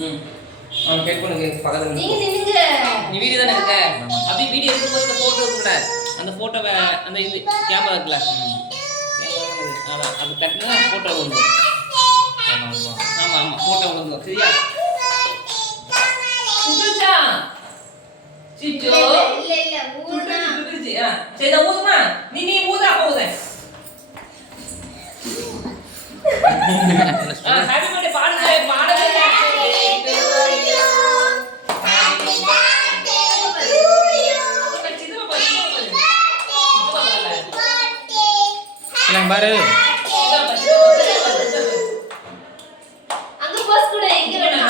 ம் அவன் கேட் பண்ணுங்க பக்கத்துல நீங்க நின்னுங்க. நீ வீடியோ தானே இருக்க அப்படியே வீடியோ எடுக்கும்போது இந்த போட்டோ இருக்குல்ல அந்த போட்டோவை அந்த இது கேமரா இருக்குல்ல கேமரா அதான் அது தட்டினா போட்டோ விழுந்துடும். ஆமா ஆமா போட்டோ விழுந்துடும். சரியா சுட்டுச்சா சிச்சோ இல்ல ஊதுனா சுட்டுச்சு. சரி நான் ஊதுமா நீ ஊதா அப்ப ஊத. ஹாப்பி பர்த்டே பாடுங்க பாடவே பாரு அங்க போஸ் கூட எங்க வேணா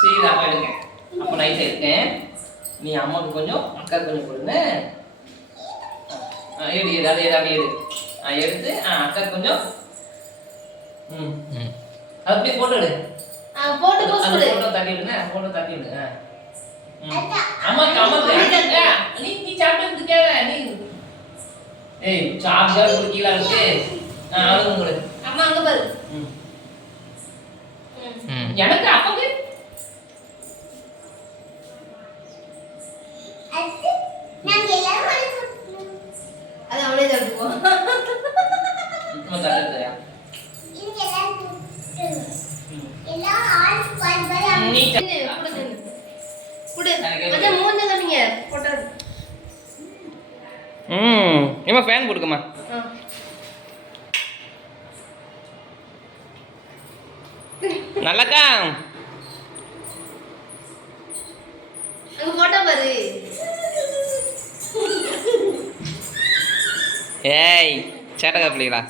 சரிடா பாடுங்க. அப்ப நைட் இருக்கேன் நீ அம்மாவுக்கு கொஞ்சம் அக்காவுக்கு கொஞ்சம் கொடுங்க. எடு எடு அதை எடு அப்படியே எடு எடுத்து அக்காவுக்கு கொஞ்சம் அது அப்படியே போட்டோ எடு. போட்டு போஸ் கொடு. போட்டோ தட்டி விடுங்க போட்டோ தட்டி விடுங்க. அம்மாக்கு நீ சாப்பிட்டு குடிக்காத நீ ஏய் சாப்பிட்டு குடிக்கல இருக்கு. அது உங்களுக்கு அம்மா அங்க பாரு. எனக்கு அப்பாக்கு நாங்க எல்லாரும் அது அவளே தடுப்போம். நம்ம தரலையா இங்க எல்லாம் ஆல் பால் நீ குடு அத மூஞ்ச கட்டிங்க போட்டோ. ஏமா ஃபேன் போடுக்கமா. நல்லாக்கா அங்க போட்டோ பாரு. ஏய் சேட்டக்கா பிள்ளைகளா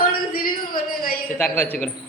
அவனுக்கு சிரிப்பு வருது கையில. தட்டில் வச்சுக்கணும்.